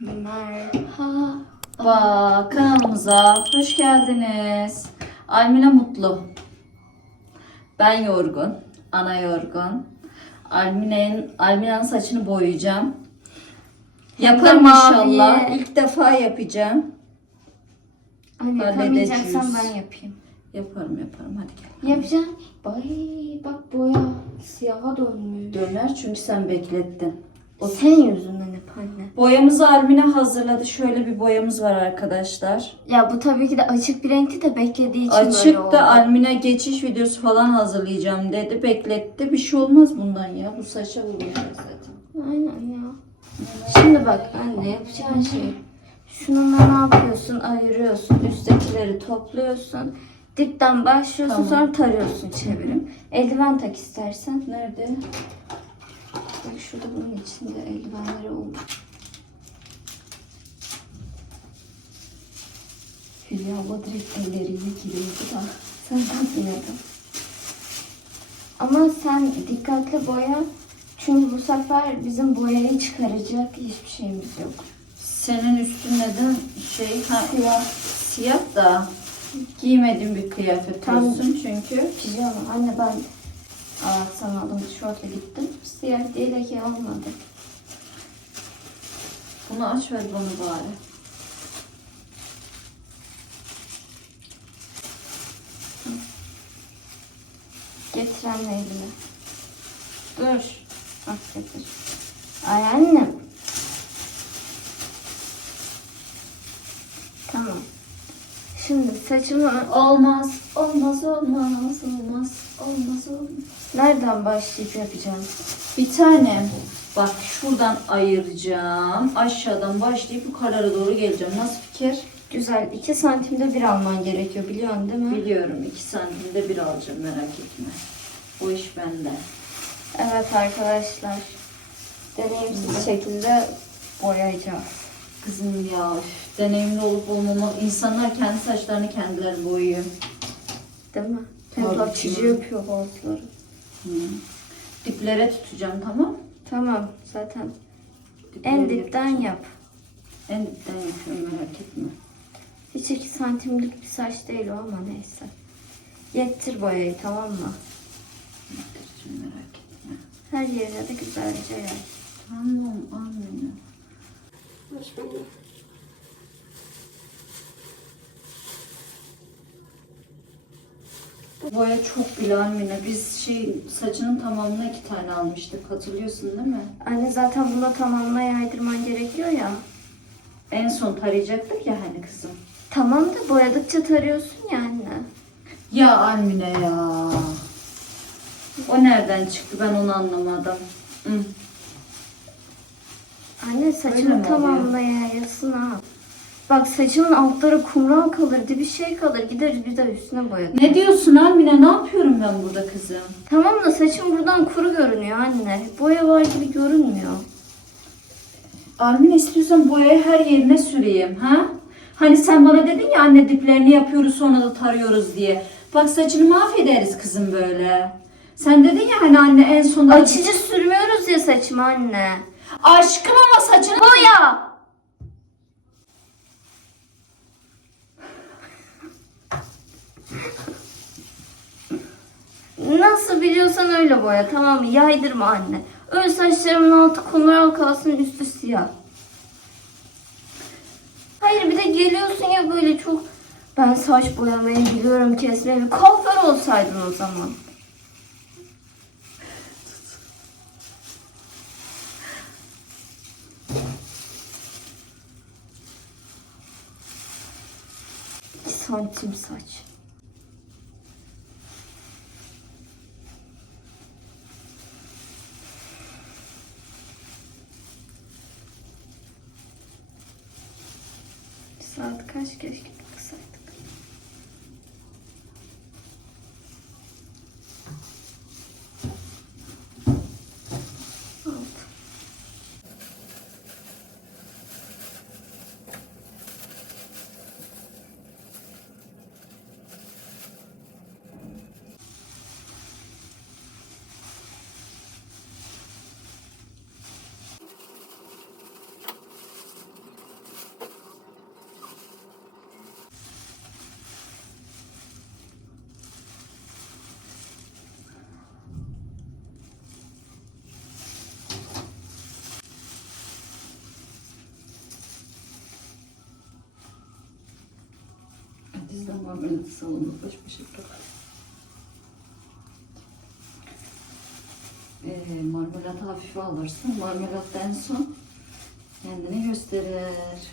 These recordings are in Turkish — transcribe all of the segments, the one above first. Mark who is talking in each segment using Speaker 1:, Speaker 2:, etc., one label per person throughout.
Speaker 1: Merhaba kanalımıza hoş geldiniz. Almina Mutlu. Ben yorgun. Ana yorgun. Almina'nın Almina'nın saçını boyayacağım. Yaparım inşallah. İlk defa yapacağım. Halledeceğiz.
Speaker 2: yapamayacaksan ben yapayım.
Speaker 1: Yaparım yaparım hadi gel.
Speaker 2: Yapacağım. Ay bak boya siyaha dönmüş.
Speaker 1: Döner çünkü sen beklettin.
Speaker 2: O senin yüzünden anne.
Speaker 1: Boyamızı Almina hazırladı. Şöyle bir boyamız var arkadaşlar.
Speaker 2: Ya bu tabii ki de açık bir renkti de beklediği için böyle
Speaker 1: Açık
Speaker 2: oldu.
Speaker 1: da Almina geçiş videosu falan hazırlayacağım dedi. Bekletti. Bir şey olmaz bundan ya. Bu saça vurulacak zaten.
Speaker 2: Aynen ya. Şimdi bak anne yapacağın şey. Şununla ne yapıyorsun? Ayırıyorsun. Üsttekileri topluyorsun. Dipten başlıyorsun
Speaker 1: Tamam.
Speaker 2: sonra tarıyorsun çevirim. Eldiven tak istersen.
Speaker 1: Nerede?
Speaker 2: Bak şurada bunun içinde eldivenleri oldu. Hülya abla direkt elleriyle giriyordu da. Sen takmıyordun. Ama sen dikkatli boya. Çünkü bu sefer bizim boyayı çıkaracak hiçbir şeyimiz yok.
Speaker 1: Senin üstün neden şey ha,
Speaker 2: Siyah
Speaker 1: siyah da giymediğim bir kıyafet olsun çünkü.
Speaker 2: pijama. Anne ben Aa, sana aldım tişörtle gittim. Siyah diye leke olmadı.
Speaker 1: Bunu aç ver bana bari.
Speaker 2: Getir anne elini. Dur. Bak getir. Ay annem. Tamam. Şimdi saçımı
Speaker 1: Olmaz, olmaz, olmaz, olmaz, olmaz,
Speaker 2: nereden başlayıp yapacağım?
Speaker 1: Bir tane bak şuradan ayıracağım. Aşağıdan başlayıp yukarılara doğru geleceğim. Nasıl fikir?
Speaker 2: Güzel. 2 santimde bir alman gerekiyor biliyorsun değil mi?
Speaker 1: Biliyorum 2 santimde bir alacağım merak etme. O iş bende.
Speaker 2: Evet arkadaşlar. Deneyimsiz şekilde boyayacağız.
Speaker 1: Kızım ya üf, deneyimli olup olmamak insanlar kendi saçlarını kendileri boyuyor.
Speaker 2: Değil mi? Açıcı yapıyor bazıları.
Speaker 1: Hı. Diplere tutacağım tamam?
Speaker 2: Tamam zaten.
Speaker 1: Dipleri
Speaker 2: En dipten
Speaker 1: yapacağım.
Speaker 2: yap.
Speaker 1: En dipten yapıyorum merak etme.
Speaker 2: Hiç 2 santimlik bir saç değil o ama neyse. Yettir boyayı tamam mı?
Speaker 1: Yaptıracağım merak etme.
Speaker 2: Her yerine de güzelce yay.
Speaker 1: Tamam anne. Boya çok bile Almine. Biz şey saçının tamamına iki tane almıştık. Hatırlıyorsun değil mi?
Speaker 2: Anne zaten buna tamamına yaydırman gerekiyor ya.
Speaker 1: En son tarayacaktık ya hani kızım.
Speaker 2: Tamam da boyadıkça tarıyorsun ya anne.
Speaker 1: Ya Almine ya. O nereden çıktı ben onu anlamadım. Hı.
Speaker 2: Anne
Speaker 1: Öyle mi
Speaker 2: saçını
Speaker 1: oluyor?
Speaker 2: tamamına yayasın ha. Bak saçının altları kumral kalır, dibi şey kalır. Gideriz bir de üstüne boyadık.
Speaker 1: Ne diyorsun Almine? Ne yapıyorum ben burada kızım?
Speaker 2: Tamam da saçım buradan kuru görünüyor anne. Boya var gibi görünmüyor.
Speaker 1: Almine istiyorsan boyayı her yerine süreyim ha? Hani sen bana dedin ya anne diplerini yapıyoruz sonra da tarıyoruz diye. Bak saçını mahvederiz kızım böyle. Sen dedin ya hani anne en sonunda...
Speaker 2: Açıcı sürmüyoruz ya saçımı anne.
Speaker 1: Aşkım ama saçını...
Speaker 2: Boya! Nasıl biliyorsan öyle boya tamam? Yaydırma anne. Ön saçlarımın altı kumral kalsın üstü siyah. Hayır bir de geliyorsun ya böyle çok... Ben saç boyamayı biliyorum kesmeyi. Bir Kuaför olsaydın o zaman. İki santim saç. Saat kaç keşke kısaydık. Altı.
Speaker 1: Yüzden marmelatı salonda baş başa. Ee, marmelatı hafife alırsın. Marmelat en son kendini gösterir.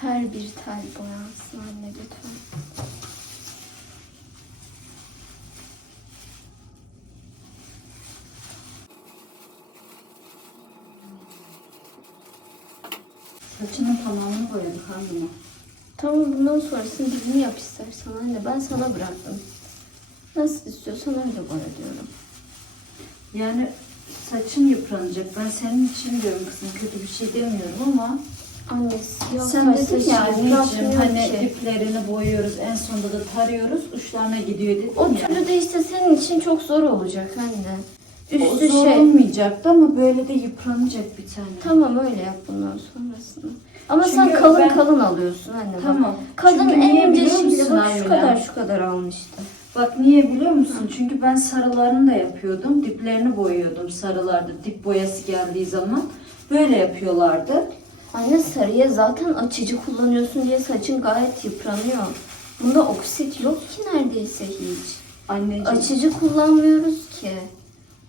Speaker 2: Her bir tel boyansın anne lütfen.
Speaker 1: Saçının tamamını boyadık anneme.
Speaker 2: Tamam bundan sonrasını dibini yap istersen anne. Ben sana bıraktım. Nasıl istiyorsan öyle boya diyorum.
Speaker 1: Yani saçın yıpranacak. Ben senin için diyorum kızım kötü bir şey demiyorum ama
Speaker 2: Anne siyah
Speaker 1: sen dedin ya
Speaker 2: saçı
Speaker 1: anneciğim hani
Speaker 2: ki.
Speaker 1: diplerini boyuyoruz en sonunda da tarıyoruz uçlarına gidiyor dedin
Speaker 2: O
Speaker 1: ya.
Speaker 2: türlü de işte senin için çok zor olacak anne. Üstü
Speaker 1: zor
Speaker 2: şey.
Speaker 1: olmayacaktı ama böyle de yıpranacak bir tane.
Speaker 2: Tamam öyle yap bundan sonrasını. Ama
Speaker 1: Çünkü
Speaker 2: sen kalın
Speaker 1: ben-
Speaker 2: kalın alıyorsun anne. bak.
Speaker 1: Tamam.
Speaker 2: Kadın
Speaker 1: Çünkü
Speaker 2: en
Speaker 1: niye
Speaker 2: ince
Speaker 1: biliyor
Speaker 2: şimdi
Speaker 1: musun
Speaker 2: bak şu kadar şu kadar almıştı.
Speaker 1: Bak niye biliyor musun? Çünkü ben sarılarını da yapıyordum. Diplerini boyuyordum sarılarda. Dip boyası geldiği zaman böyle yapıyorlardı.
Speaker 2: Anne sarıya zaten açıcı kullanıyorsun diye saçın gayet yıpranıyor. Bunda oksit yok ki neredeyse hiç.
Speaker 1: Anneciğim
Speaker 2: Açıcı kullanmıyoruz ki.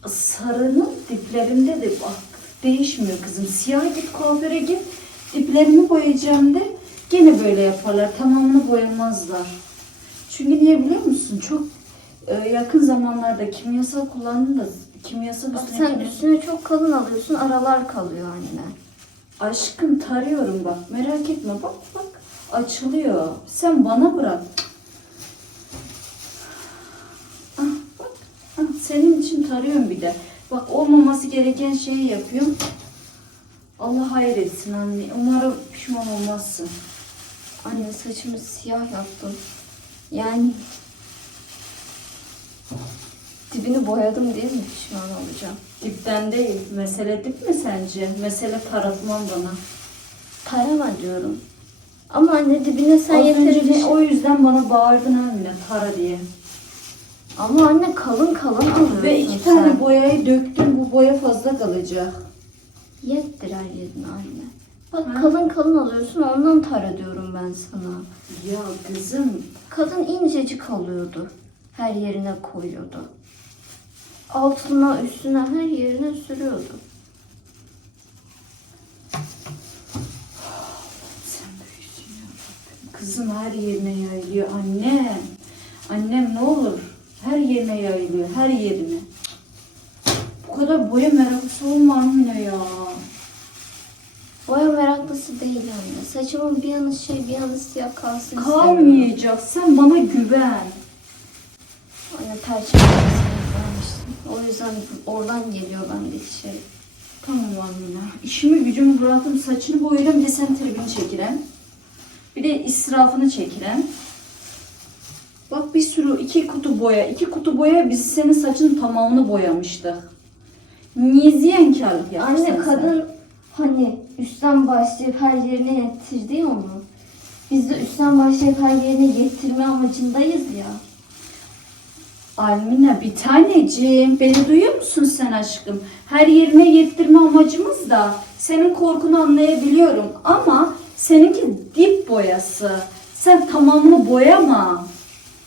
Speaker 1: Sarının diplerinde de bak değişmiyor kızım. Siyah git kuaföre git. Diplerimi boyayacağım de gene böyle yaparlar. Tamamını boyamazlar. Çünkü niye biliyor musun? Çok e, yakın zamanlarda kimyasal kullandın da kimyasal
Speaker 2: Bak
Speaker 1: üstüne
Speaker 2: sen üstüne çok kalın alıyorsun aralar kalıyor anne.
Speaker 1: Aşkım tarıyorum bak merak etme bak bak açılıyor. Sen bana bırak. Ah, bak. Ah, senin için tarıyorum bir de. Bak olmaması gereken şeyi yapıyorum. Allah hayır etsin anne. Umarım pişman olmazsın.
Speaker 2: Anne saçımı siyah yaptım. Yani dibini boyadım diye mi pişman olacağım?
Speaker 1: Dipten değil. Mesele dip mi sence? Mesele taratman bana.
Speaker 2: Tarama diyorum. Ama anne dibine sen
Speaker 1: Az önce
Speaker 2: yeterince...
Speaker 1: de o yüzden bana bağırdın anne tara diye.
Speaker 2: Ama anne kalın kalın alıyorsun
Speaker 1: Ve iki
Speaker 2: sen.
Speaker 1: tane boyayı döktüm. Bu boya fazla kalacak.
Speaker 2: Yettir her yerine anne. Bak
Speaker 1: Ha?
Speaker 2: kalın kalın alıyorsun ondan tara diyorum ben sana.
Speaker 1: Ya kızım
Speaker 2: Kadın incecik alıyordu. Her yerine koyuyordu. Altına üstüne her yerine sürüyordu.
Speaker 1: sen büyüsün ya. Kızım her yerine yayılıyor annem. Annem ne olur her yerine yayılıyor her yerine. Bu kadar boya meraklısı olma anne ya.
Speaker 2: Boya meraklısı değil anne. Saçımın bir yanı şey bir yanı siyah kalsın istemiyorum.
Speaker 1: Kalmayacak sen bana güven.
Speaker 2: Anne perçem vermiştim. O yüzden oradan geliyor bendeki şey.
Speaker 1: Tamam Amine. İşimi gücümü bıraktım. Saçını boyarım bir de sen tribini çekirem. Bir de israfını çekirem. Bak bir sürü iki kutu boya. iki kutu boya biz senin saçın tamamını boyamıştık. Niye ziyankarlık yapmışsın
Speaker 2: Anne
Speaker 1: sen?
Speaker 2: kadın hani üstten başlayıp her yerine getirdi ya onu. Biz de üstten başlayıp her yerine getirme amacındayız ya.
Speaker 1: Almina bir taneciğim. Beni duyuyor musun sen aşkım? Her yerine yettirme amacımız da senin korkunu anlayabiliyorum. Ama seninki dip boyası. Sen tamamını boyama.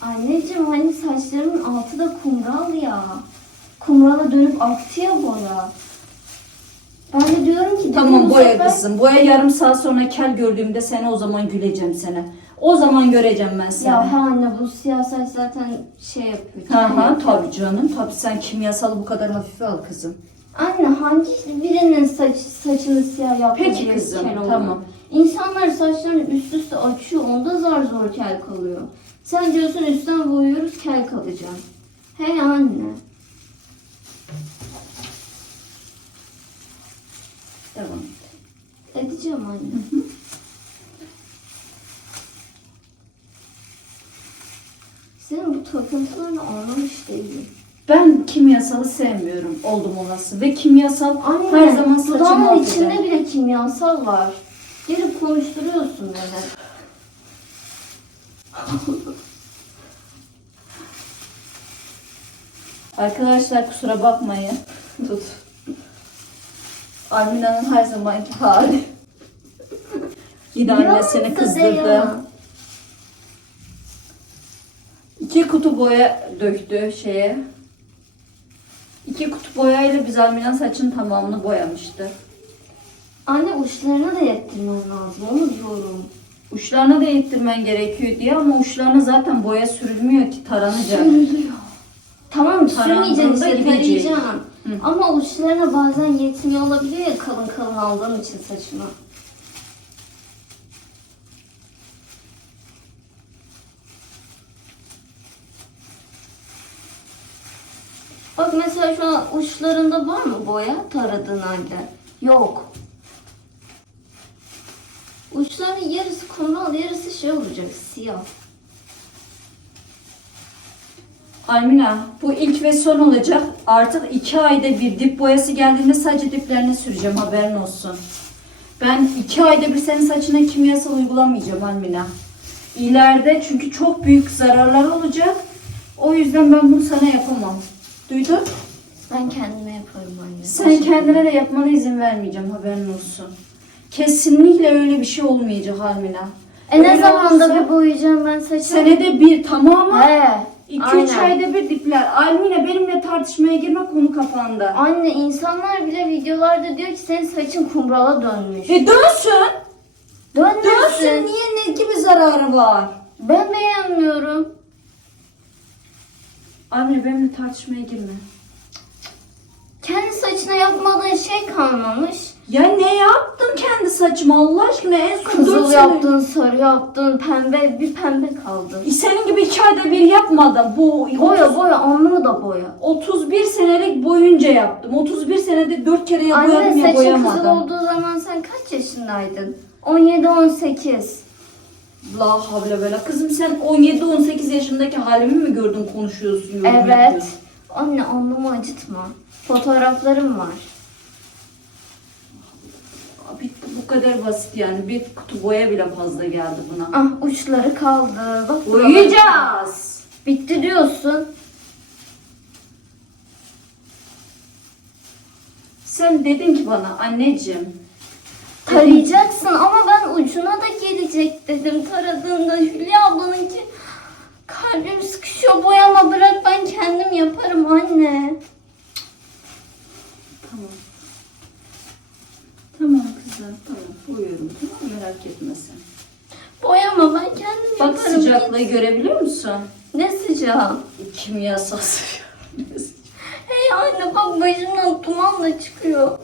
Speaker 2: Anneciğim hani saçlarımın altı da kumral ya. Kumrala dönüp aktı ya boya. Ben de diyorum ki
Speaker 1: Tamam boya
Speaker 2: sefer-
Speaker 1: kızım. Boya yarım saat sonra kel gördüğümde seni o zaman güleceğim sana. O zaman göreceğim ben seni.
Speaker 2: Ya he anne bu siyah saç zaten şey yapıyor.
Speaker 1: Ha ha tabii canım. Tabii sen kimyasalı bu kadar hafife al kızım.
Speaker 2: Anne hangi birinin saç, saçını siyah yaptı
Speaker 1: Peki kızım, tamam.
Speaker 2: İnsanlar saçlarını üst üste açıyor onda zar zor kel kalıyor. Sen diyorsun üstten boyuyoruz kel kalacağım. Hey anne.
Speaker 1: Devam et.
Speaker 2: Edeceğim anne. Senin bu takıntılarını anlamış değilim.
Speaker 1: Ben kimyasalı sevmiyorum oldum olası ve kimyasal
Speaker 2: Anne,
Speaker 1: her zaman saçımı
Speaker 2: dudağının
Speaker 1: alt
Speaker 2: içinde bile kimyasal var. Gelip konuşturuyorsun beni.
Speaker 1: Arkadaşlar kusura bakmayın. Tut. Almina'nın her zamanki hali. Yine annesini kızdırdı. İki kutu boya döktü şeye. İki kutu boyayla biz Almina saçın tamamını boyamıştı.
Speaker 2: Anne uçlarına da yettirmen lazım. Onu diyorum.
Speaker 1: Uçlarına da yettirmen gerekiyor diye ama uçlarına zaten boya sürülmüyor ki taranacak.
Speaker 2: Tamam sürmeyeceksin işte.
Speaker 1: Hı.
Speaker 2: Ama uçlarına bazen yetmiyor olabiliyor ya kalın kalın aldığın için saçını. Bak mesela şu an uçlarında var mı boya taradığın halde? Yok. Uçların yarısı kumral, yarısı şey olacak, siyah.
Speaker 1: Almina bu ilk ve son olacak. Artık iki ayda bir dip boyası geldiğinde sadece diplerine süreceğim haberin olsun. Ben iki ayda bir senin saçına kimyasal uygulamayacağım Almina. İleride çünkü çok büyük zararlar olacak. O yüzden ben bunu sana yapamam. Duydun?
Speaker 2: Ben kendime yaparım anne.
Speaker 1: Sen kendine de yapmana izin vermeyeceğim haberin olsun. Kesinlikle öyle bir şey olmayacak Almina.
Speaker 2: E ne
Speaker 1: Öyle
Speaker 2: zamanda bir boyayacağım ben saçımı?
Speaker 1: Senede bir tamam mı?
Speaker 2: He.
Speaker 1: 2-3 ayda bir dipler. Almina benimle tartışmaya girme konu kapandı.
Speaker 2: Anne insanlar bile videolarda diyor ki senin saçın kumrala dönmüş.
Speaker 1: E dönsün. Dönsün.
Speaker 2: Dönmesin.
Speaker 1: Niye ne gibi zararı var?
Speaker 2: Ben beğenmiyorum.
Speaker 1: Almina benimle tartışmaya girme.
Speaker 2: Kendi saçına yapmadığın şey kalmamış.
Speaker 1: Ya ne yaptın saçıma Allah aşkına en son dört
Speaker 2: Kızıl
Speaker 1: sene-
Speaker 2: yaptın, sarı yaptın, pembe bir pembe kaldı.
Speaker 1: E, Senin gibi iki ayda bir yapmadım. Bu
Speaker 2: Boya boya alnımı da boya.
Speaker 1: 31 senelik boyunca yaptım. 31 senede 4 kere ya
Speaker 2: Anne
Speaker 1: boyadım ya
Speaker 2: saçın kızıl
Speaker 1: boyamadım.
Speaker 2: olduğu zaman sen kaç yaşındaydın? 17-18.
Speaker 1: La havle bela. Kızım sen 17-18 yaşındaki halimi mi gördün konuşuyorsun? yorum
Speaker 2: Evet.
Speaker 1: yapıyorsun?
Speaker 2: Anne alnımı acıtma. Fotoğraflarım var.
Speaker 1: Bir, bu kadar basit yani. Bir kutu boya bile fazla geldi buna.
Speaker 2: Ah uçları kaldı. Bak
Speaker 1: Boyayacağız.
Speaker 2: Bitti diyorsun.
Speaker 1: Sen dedin ki bana anneciğim.
Speaker 2: Tarayacaksın ama ben ucuna da gelecek dedim. Taradığında Hülya ablanınki kalbim sıkışıyor boyama bırak ben kendim yaparım anne.
Speaker 1: Tamam. Tamam kızım tamam. Boyuyorum tamam merak etme sen.
Speaker 2: Boyama ben kendim
Speaker 1: Bak
Speaker 2: yaparım.
Speaker 1: sıcaklığı görebiliyor musun?
Speaker 2: Ne sıcağı?
Speaker 1: Kimyasal sıcak.
Speaker 2: Hey anne bak başımdan duman da çıkıyor.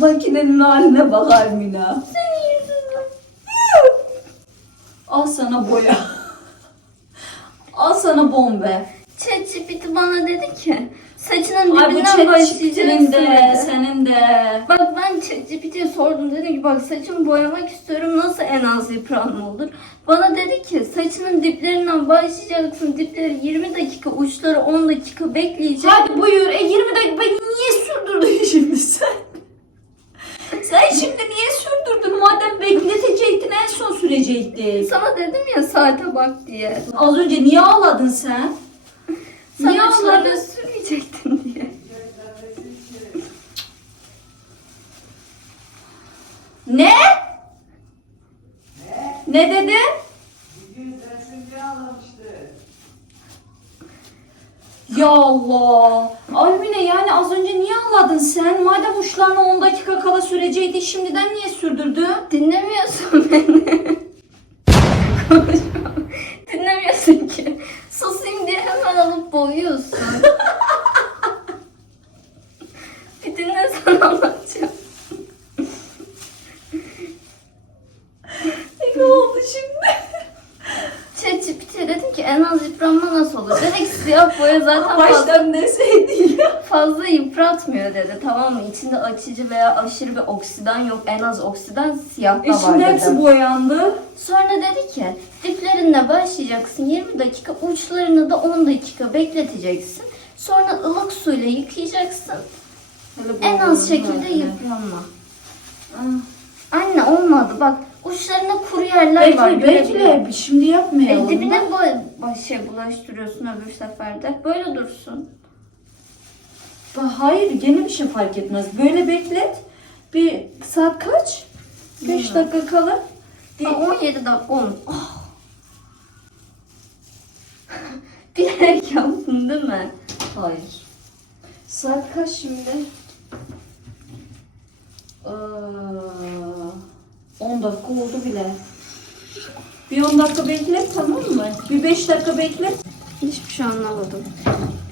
Speaker 1: Makinenin haline bak Almina.
Speaker 2: Senin yüzünden.
Speaker 1: Al sana boya. Al sana bombe.
Speaker 2: ChatGPT bana dedi ki saçının
Speaker 1: Ay bu
Speaker 2: başlayacaksın
Speaker 1: de senin de.
Speaker 2: Bak ben ChatGPT'ye sordum dedim ki bak saçımı boyamak istiyorum nasıl en az yıpranma olur. Bana dedi ki saçının diplerinden başlayacaksın dipleri 20 dakika uçları 10 dakika bekleyeceksin.
Speaker 1: Hadi buyur. E 20 dakika ben niye sürdürdün şimdi sen? Sen şimdi niye sürdürdün? Madem bekletecektin en son sürecektin.
Speaker 2: Sana dedim ya saate bak diye.
Speaker 1: Az önce niye ağladın sen?
Speaker 2: Sen
Speaker 1: Niye ağladın?
Speaker 2: sürmeyecektin diye.
Speaker 1: Ne? Ne dedi? Ya Allah. Almine yani az önce niye ağladın sen? Madem uçlarına 10 dakika kala sürecekti şimdiden niye sürdürdün?
Speaker 2: Dinlemiyorsun beni. Konuşma. Dinlemiyorsun ki. Susayım diye hemen alıp boyuyorsun. Bir dinle sana anlatacağım.
Speaker 1: ne oldu şimdi?
Speaker 2: ChatGPT'ye dedim ki en az yıpranma nasıl olur? Dedi ki siyah boya zaten fazla,
Speaker 1: Baştan deseydin ya.
Speaker 2: fazla yıpratmıyor dedi. Tamam mı? İçinde açıcı veya aşırı bir oksidan yok. En az oksidan siyah da
Speaker 1: E
Speaker 2: var
Speaker 1: şimdi
Speaker 2: dedi.
Speaker 1: hepsi boyandı.
Speaker 2: Sonra dedi ki diplerinde başlayacaksın 20 dakika uçlarını da 10 dakika bekleteceksin. Sonra ılık suyla yıkayacaksın. En az şekilde yıpranma.
Speaker 1: Ah.
Speaker 2: Anne olmadı bak uçlarında kuru yerler var.
Speaker 1: Bekle
Speaker 2: görebiliyorum.
Speaker 1: bekle. Şimdi
Speaker 2: E,
Speaker 1: yapmayalım.
Speaker 2: dibine bu şey bulaştırıyorsun öbür seferde. Böyle dursun.
Speaker 1: Ba- Hayır gene bir şey fark etmez. Böyle beklet. Bir saat kaç? 5
Speaker 2: Bilmiyorum.
Speaker 1: dakika kala.
Speaker 2: Ha, 17 dakika olmuş. Oh, Bilerek yaptın değil mi?
Speaker 1: Hayır. Saat kaç şimdi? Aa, 10 dakika oldu bile. Bir 10 dakika bekle tamam mı? Bir 5 dakika bekle.
Speaker 2: Hiçbir şey anlamadım.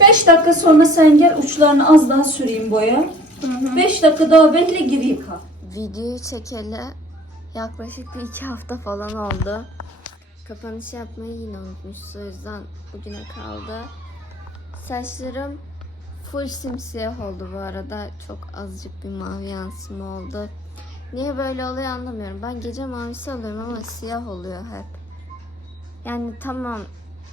Speaker 1: 5 dakika sonra sen gel uçlarını az daha süreyim boya. 5 dakika daha bekle gir yıka.
Speaker 2: Videoyu çekeli yaklaşık bir iki hafta falan oldu. Kapanış yapmayı yine unutmuşuz. O yüzden bugüne kaldı. Saçlarım full simsiyah oldu bu arada. Çok azıcık bir mavi yansıma oldu. Niye böyle oluyor anlamıyorum. Ben gece mavisi alıyorum ama siyah oluyor hep. Yani tamam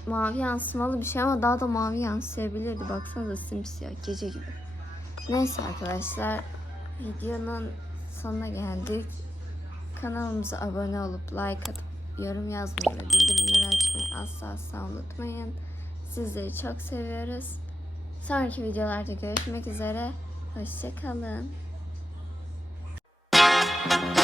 Speaker 2: mavi yansımalı bir şey ama daha da mavi yansıyabilirdi. Baksanıza simsiyah gece gibi. Neyse arkadaşlar videonun sonuna geldik. Kanalımıza abone olup like atıp yorum yazmayı ve bildirimleri açmayı asla asla unutmayın. Sizleri çok seviyoruz. Sonraki videolarda görüşmek üzere. Hoşçakalın. Thank you.